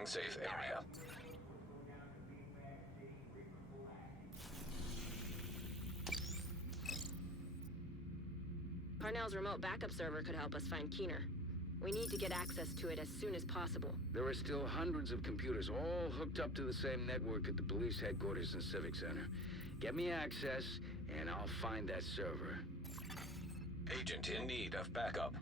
Entering safe area. Parnell's remote backup server could help us find Keener. We need to get access to it as soon as possible. There are still hundreds of computers all hooked up to the same network at the police headquarters and Civic Center. Get me access, and I'll find that server. Agent in need of backup.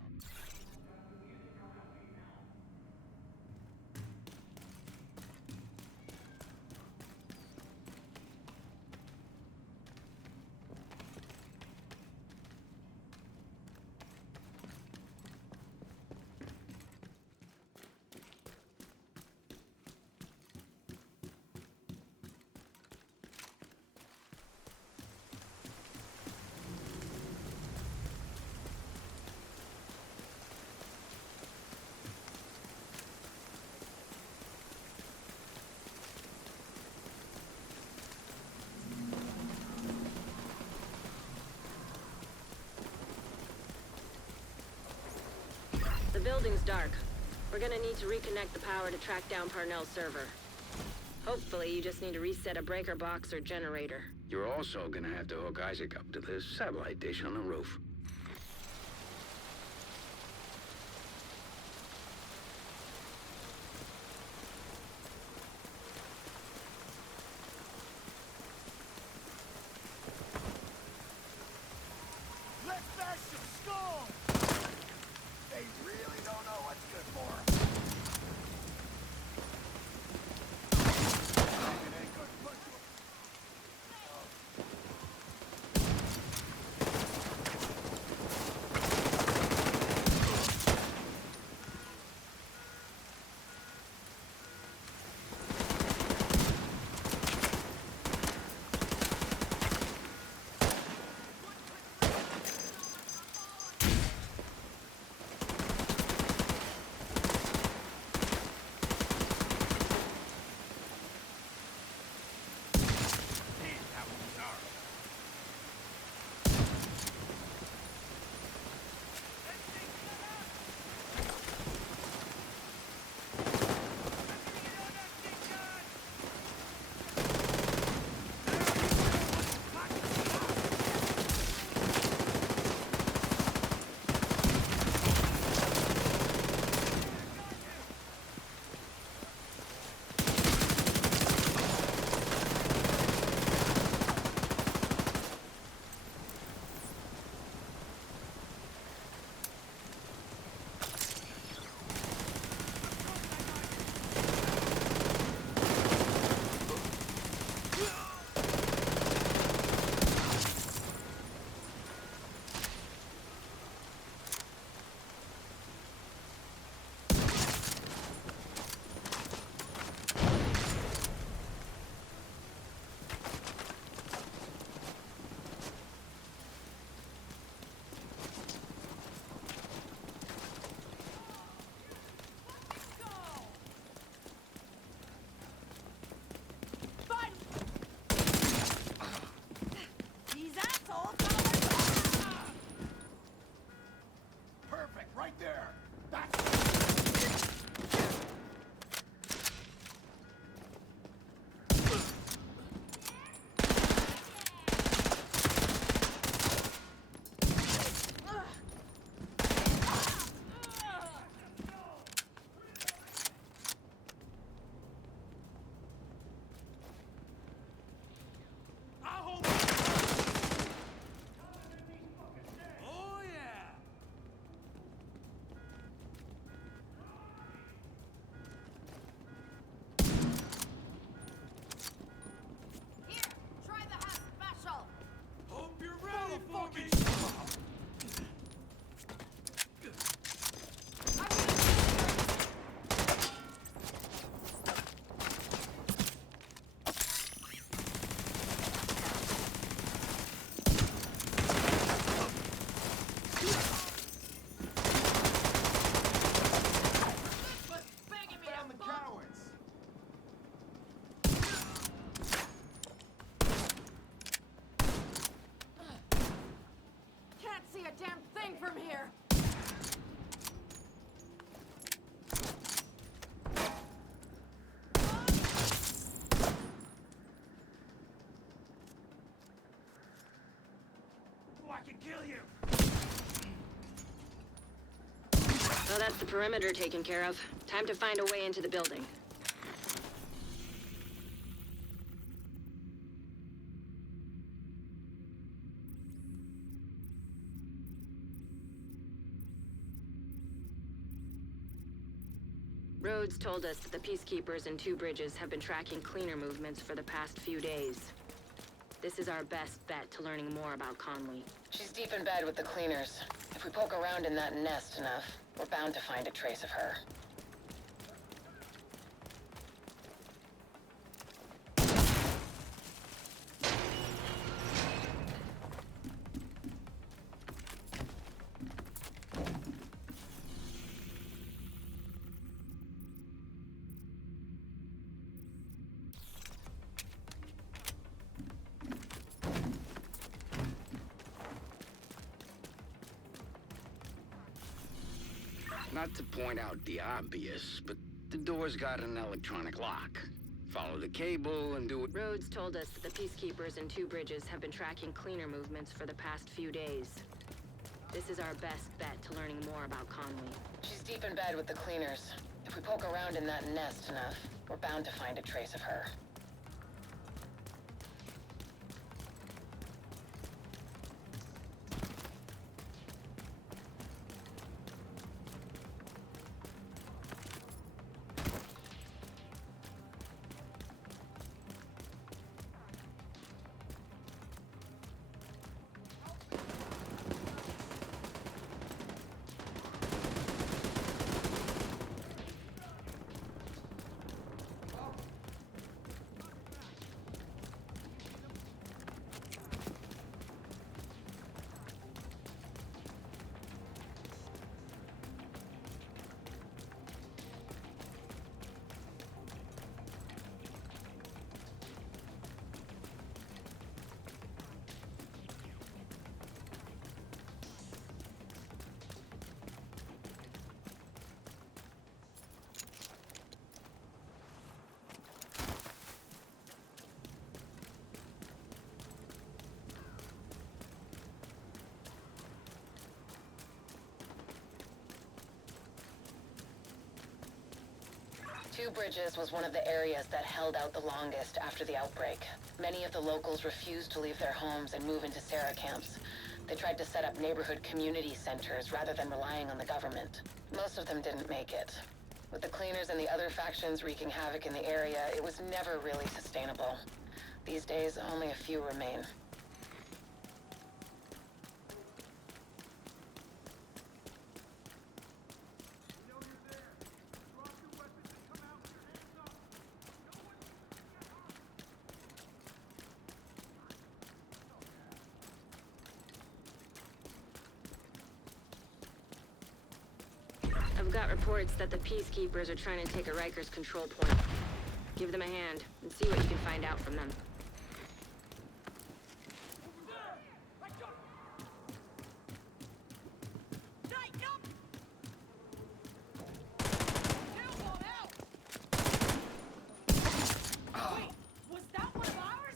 The building's dark. We're gonna need to reconnect the power to track down Parnell's server. Hopefully, you just need to reset a breaker box or generator. You're also gonna have to hook Isaac up to the satellite dish on the roof. Let's bash some skulls! They really don't know what's good for 'em. It ain't good to put you... Perfect, right there! That's... Oh, yeah! Here, try the hot special. Hope you're ready for me! Begging me Found to the bump. cowards! Can't see a damn thing from here. can kill you. Well, that's the perimeter taken care of. Time to find a way into the building. Rhodes told us that the Peacekeepers and Two Bridges have been tracking cleaner movements for the past few days. This is our best bet to learning more about Conley. She's deep in bed with the cleaners. If we poke around in that nest enough, we're bound to find a trace of her. Not to point out the obvious, but the door's got an electronic lock. Follow the cable and do it. Rhodes told us that the Peacekeepers and Two Bridges have been tracking cleaner movements for the past few days. This is our best bet to learning more about Conley. She's deep in bed with the cleaners. If we poke around in that nest enough, we're bound to find a trace of her. Two Bridges was one of the areas that held out the longest after the outbreak. Many of the locals refused to leave their homes and move into Sarah camps. They tried to set up neighborhood community centers rather than relying on the government. Most of them didn't make it. With the cleaners and the other factions wreaking havoc in the area, it was never really sustainable. These days, only a few remain. I've got reports that the Peacekeepers are trying to take a Rikers control point. Give them a hand and see what you can find out from them. Was that one of ours?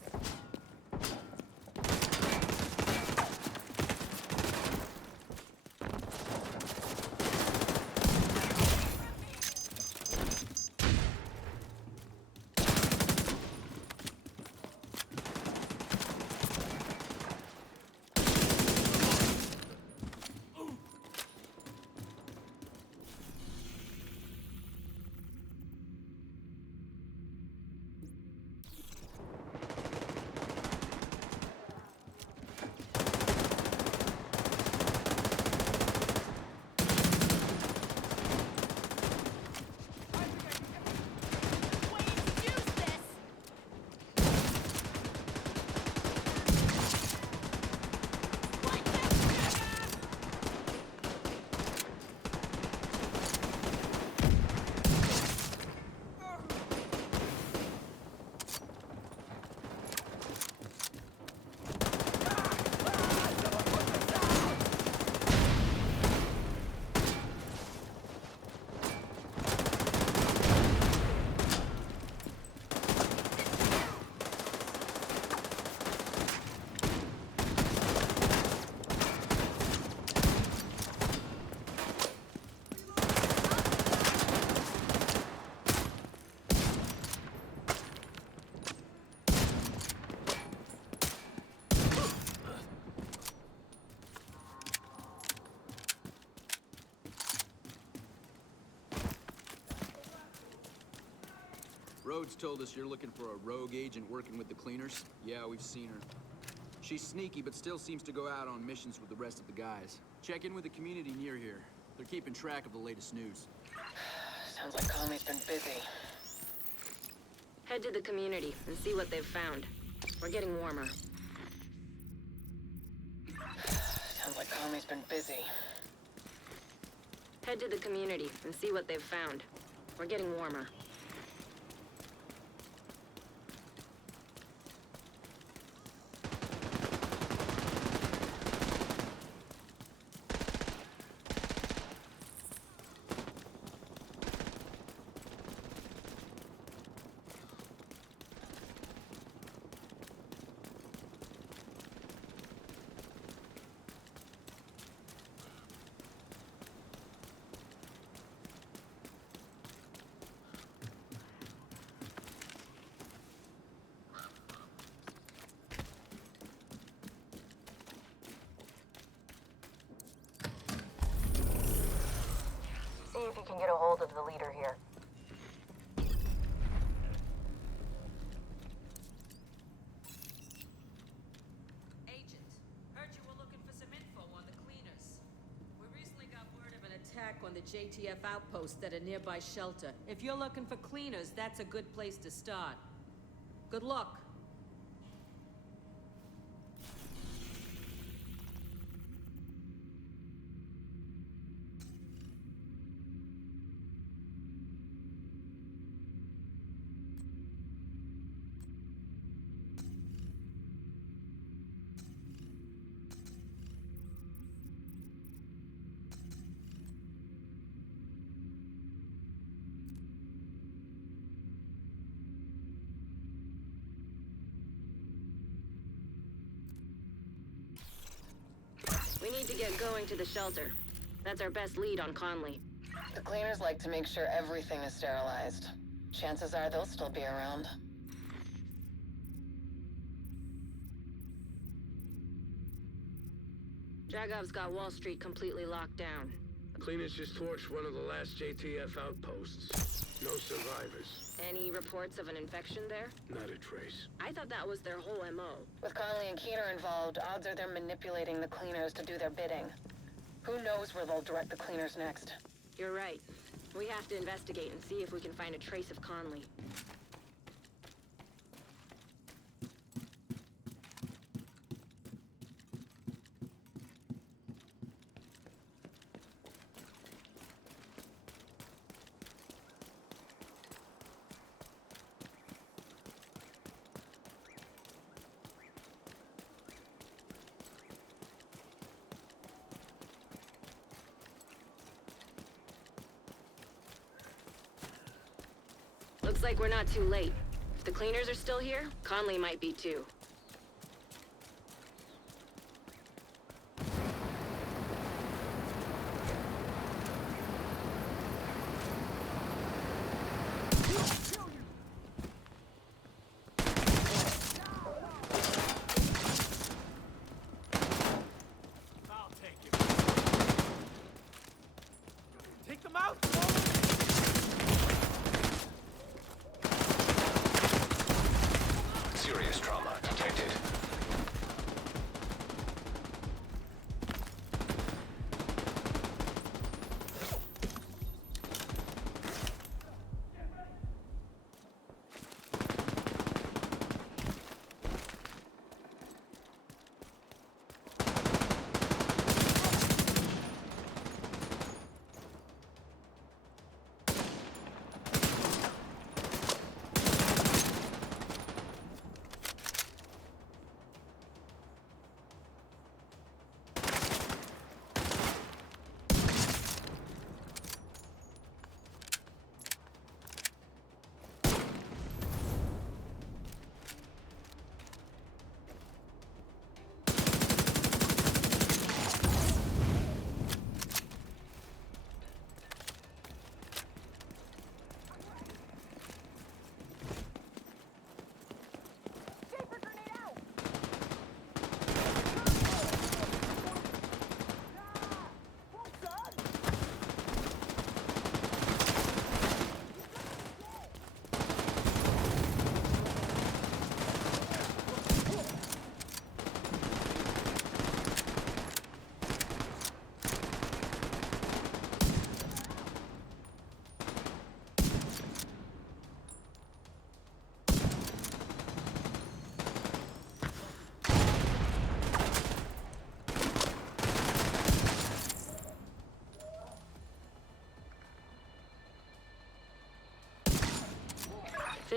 Code's told us you're looking for a rogue agent working with the cleaners. Yeah, we've seen her. She's sneaky, but still seems to go out on missions with the rest of the guys. Check in with the community near here. They're keeping track of the latest news. Sounds like Conley's been busy. Head to the community and see what they've found. We're getting warmer. Sounds like Conley's been busy. Head to the community and see what they've found. We're getting warmer. See if you can get a hold of the leader here. Agent, heard you were looking for some info on the cleaners. We recently got word of an attack on the JTF outpost at a nearby shelter. If you're looking for cleaners, that's a good place to start. Good luck. We need to get going to the shelter. That's our best lead on Conley. The cleaners like to make sure everything is sterilized. Chances are they'll still be around. Dragov's got Wall Street completely locked down. Cleaners just torched one of the last JTF outposts. No survivors. Any reports of an infection there? Not a trace. I thought that was their whole MO. With Conley and Keener involved, odds are they're manipulating the cleaners to do their bidding. Who knows where they'll direct the cleaners next? You're right. We have to investigate and see if we can find a trace of Conley. Looks like we're not too late. If the cleaners are still here, Conley might be too. I'll take it. Take them out! Serious trauma.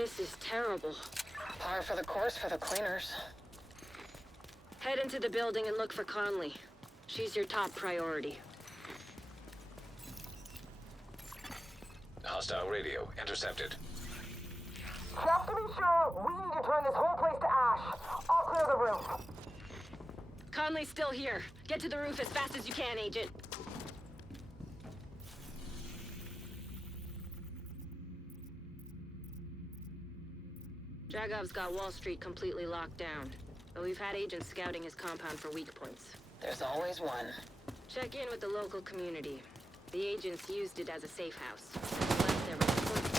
This is terrible. Par for the course for the cleaners. Head into the building and look for Conley. She's your top priority. Hostile radio intercepted. Just to be sure, we need to turn this whole place to ash. I'll clear the roof. Conley's still here. Get to the roof as fast as you can, Agent. Dragov's got Wall Street completely locked down, but we've had agents scouting his compound for weak points. There's always one. Check in with the local community. The agents used it as a safe house. Unless there were reports.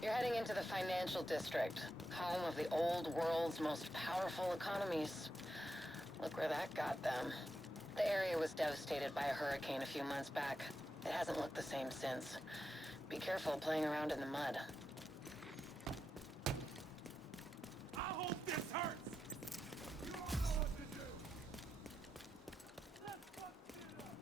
You're heading into the financial district, home of the old world's most powerful economies. Look where that got them. The area was devastated by a hurricane a few months back. It hasn't looked the same since. Be careful playing around in the mud. I hope this hurts! You all know what to do! Let's fuck shit up!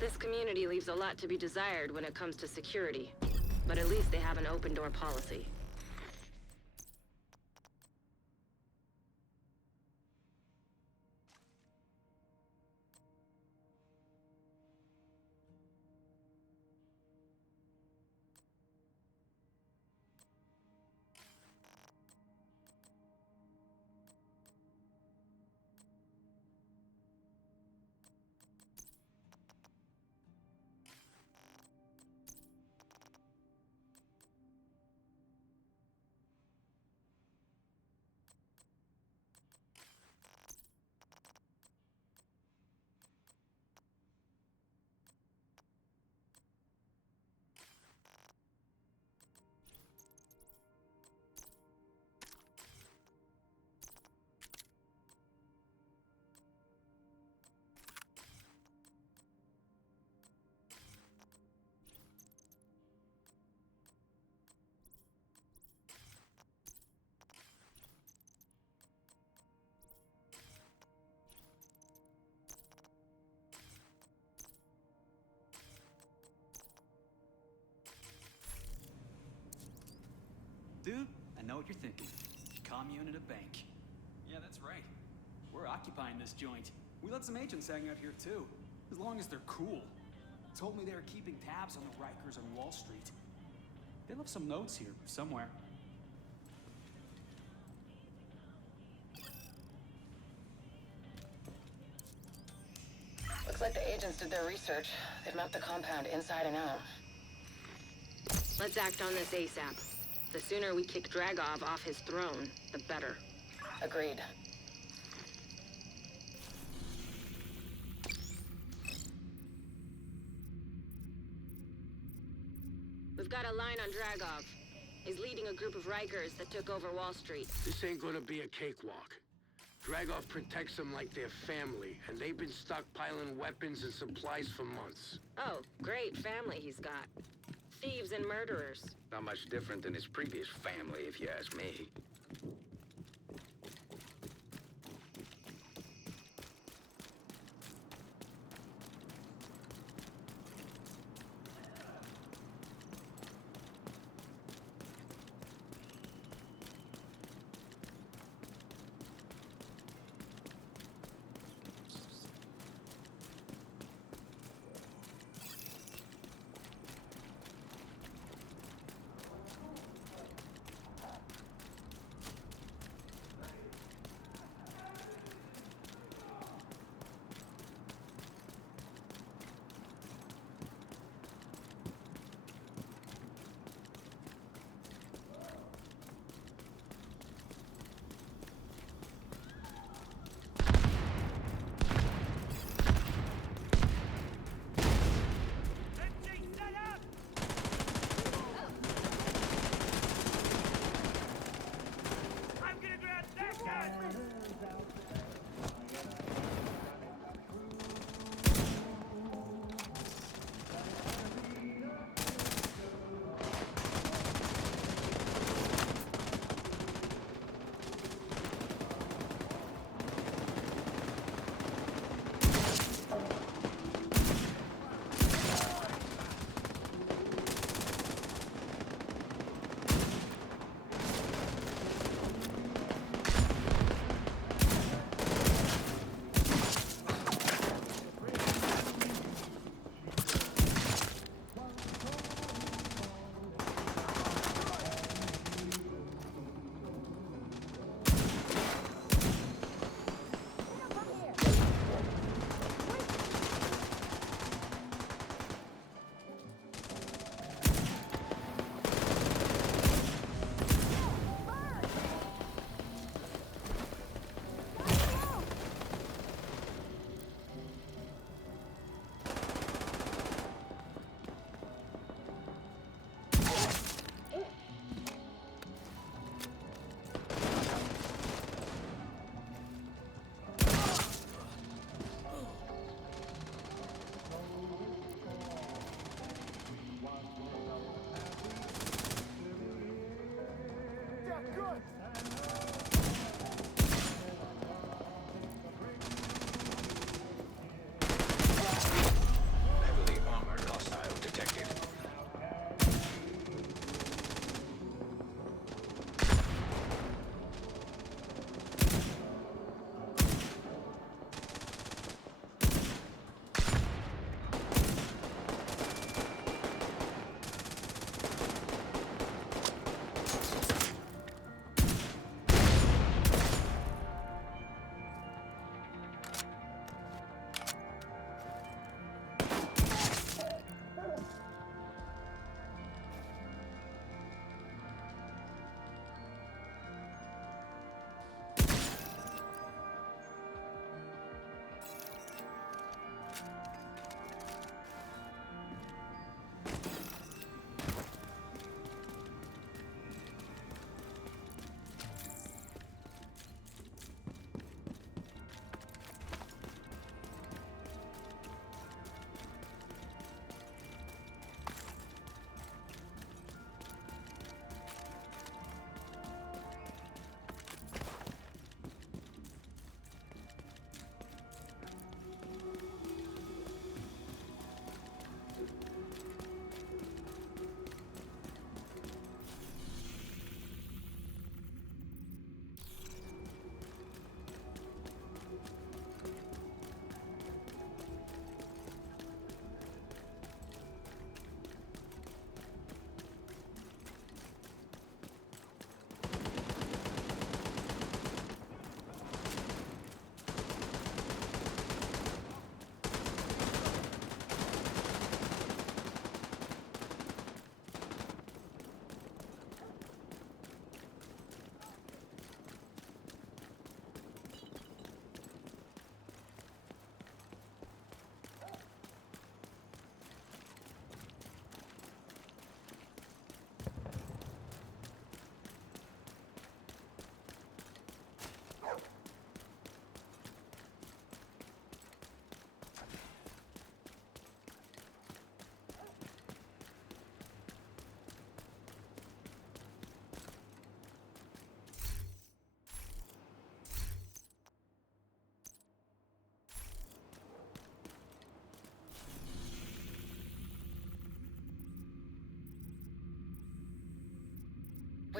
This community leaves a lot to be desired when it comes to security. But at least they have an open-door policy. Dude, I know what you're thinking. Commune and a bank. Yeah, that's right. We're occupying this joint. We let some agents hang out here too, as long as they're cool. Told me they were keeping tabs on the Rikers on Wall Street. They left some notes here, somewhere. Looks like the agents did their research. They've mapped the compound inside and out. Let's act on this ASAP. The sooner we kick Dragov off his throne, the better. Agreed. We've got a line on Dragov. He's leading a group of Rikers that took over Wall Street. This ain't gonna be a cakewalk. Dragov protects them like their family, and they've been stockpiling weapons and supplies for months. Oh, great family he's got. Thieves and murderers. Not much different than his previous family, if you ask me.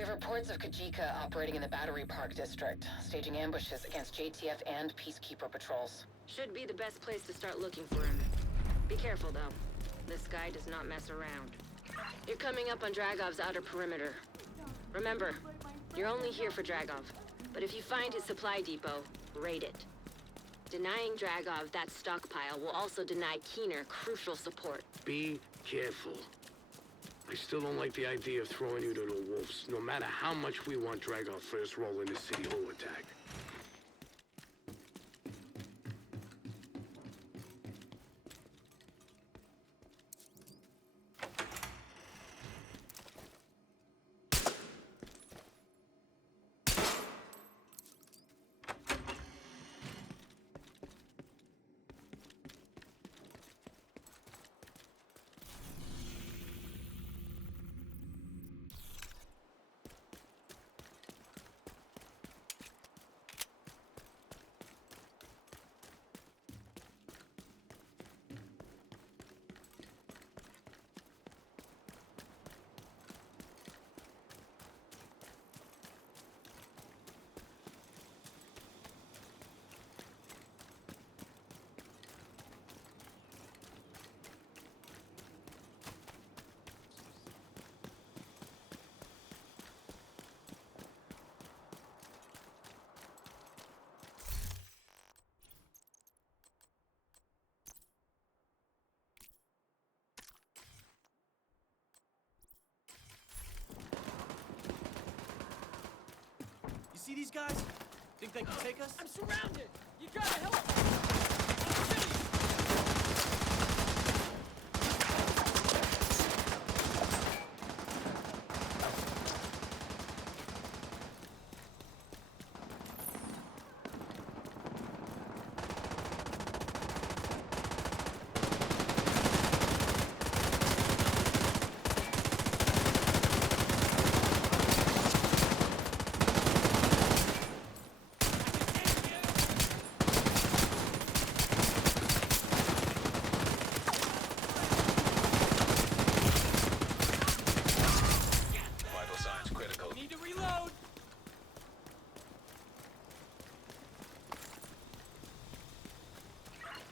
have reports of Kajika operating in the Battery Park district, staging ambushes against JTF and Peacekeeper patrols. Should be the best place to start looking for him. Be careful, though. This guy does not mess around. You're coming up on Dragov's outer perimeter. Remember, you're only here for Dragov. But if you find his supply depot, raid it. Denying Dragov that stockpile will also deny Keener crucial support. Be careful. I still don't like the idea of throwing you to the wolves, no matter how much we want Dragov first role in the City Hall attack. See these guys? Think they can take us? I'm surrounded! You gotta help!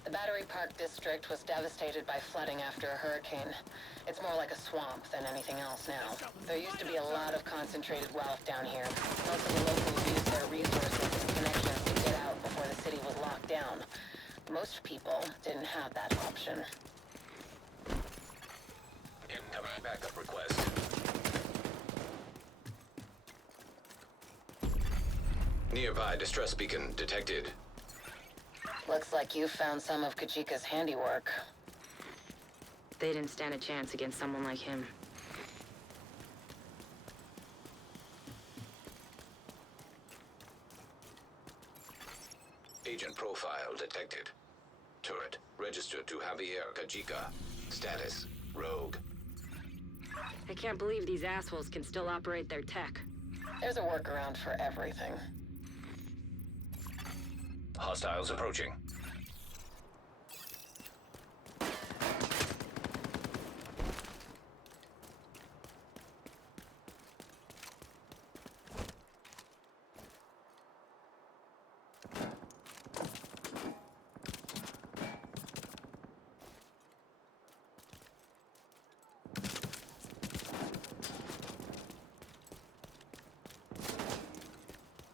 The Battery Park district was devastated by flooding after a hurricane. It's more like a swamp than anything else now. There used to be a lot of concentrated wealth down here. Most of the locals used their resources and connections to get out before the city was locked down. Most people didn't have that option. Incoming backup request. Nearby distress beacon detected. Looks like you found some of Kajika's handiwork. They didn't stand a chance against someone like him. Agent profile detected. Turret registered to Javier Kajika. Status: rogue. I can't believe these assholes can still operate their tech. There's a workaround for everything. Hostiles approaching.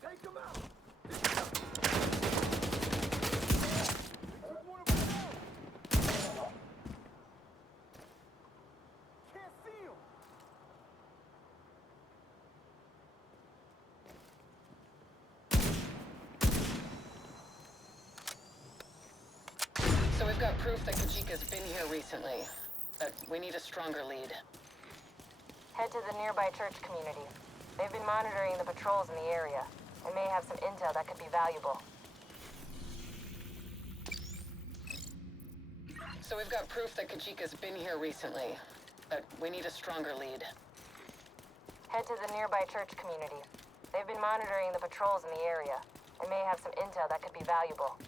Take them out! So we've got proof that Kajika's been here recently, but we need a stronger lead. Head to the nearby church community. They've been monitoring the patrols in the area, and may have some intel that could be valuable. So we've got proof that Kajika's been here recently, but we need a stronger lead. Head to the nearby church community. They've been monitoring the patrols in the area, and may have some intel that could be valuable.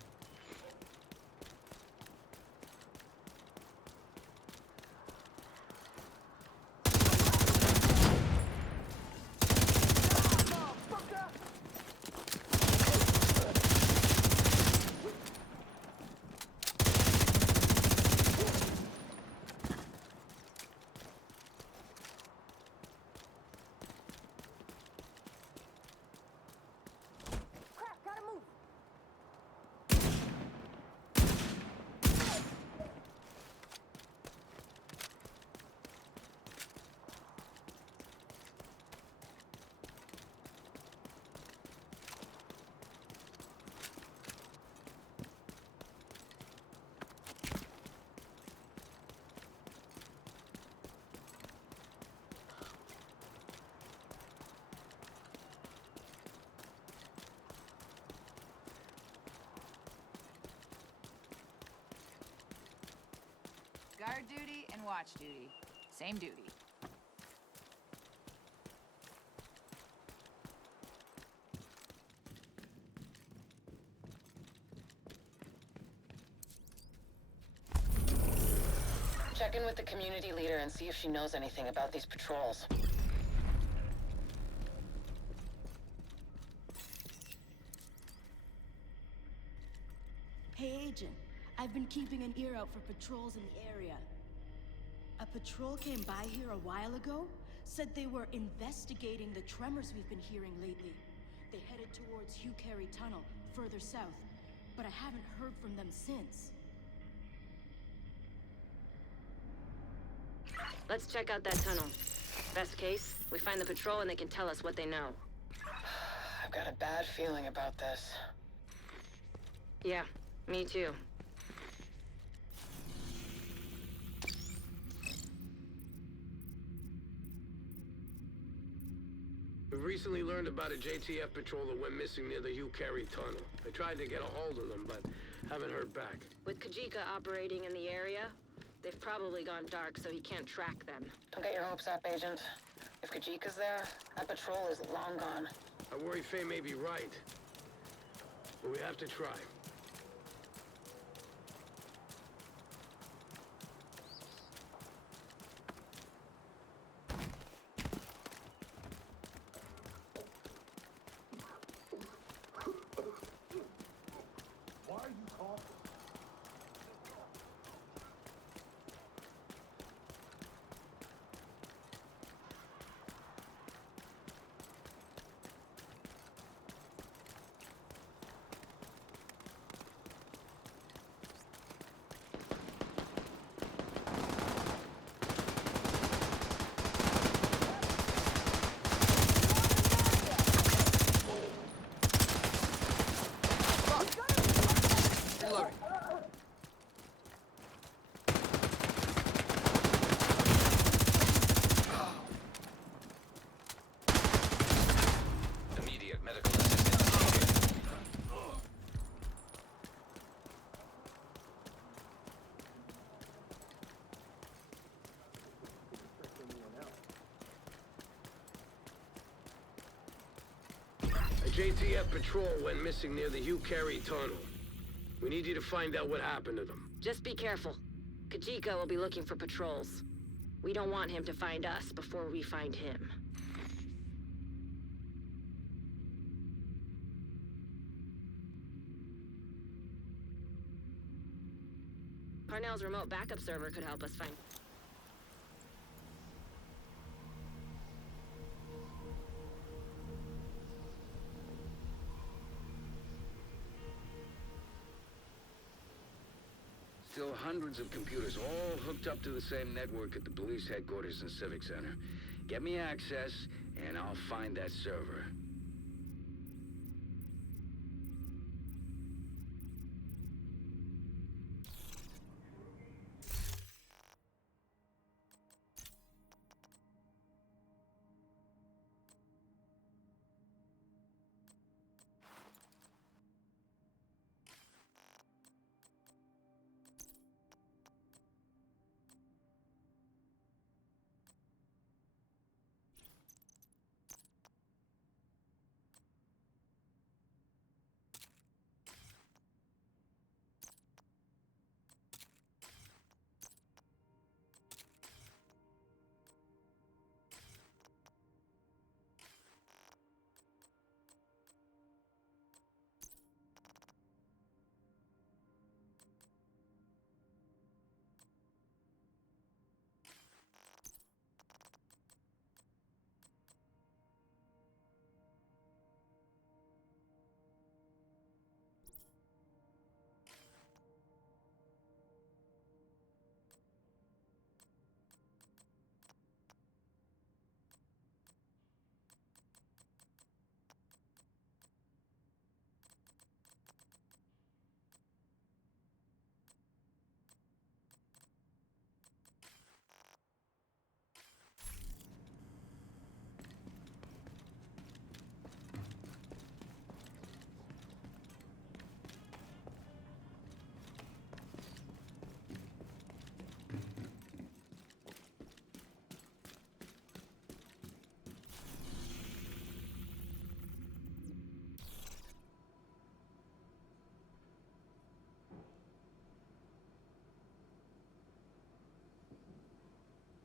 Guard duty and watch duty. Same duty. Check in with the community leader and see if she knows anything about these patrols. Hey, Agent. I've been keeping an ear out for patrols in the area. A patrol came by here a while ago, said they were investigating the tremors we've been hearing lately. They headed towards Hugh Carey Tunnel, further south, but I haven't heard from them since. Let's check out that tunnel. Best case, we find the patrol and they can tell us what they know. I've got a bad feeling about this. Yeah, me too. We recently learned about a JTF patrol that went missing near the Hugh Carey Tunnel. I tried to get a hold of them, but haven't heard back. With Kajika operating in the area, they've probably gone dark so he can't track them. Don't get your hopes up, Agent. If Kajika's there, that patrol is long gone. I worry Faye may be right, but we have to try. Why are you talking? Reloading. Immediate medical assistance needed. A JTF patrol went missing near the Hugh Carey Tunnel. We need you to find out what happened to them. Just be careful. Kajika will be looking for patrols. We don't want him to find us before we find him. Parnell's remote backup server could help us find... Still hundreds of computers all hooked up to the same network at the police headquarters and civic center. Get me access, and I'll find that server.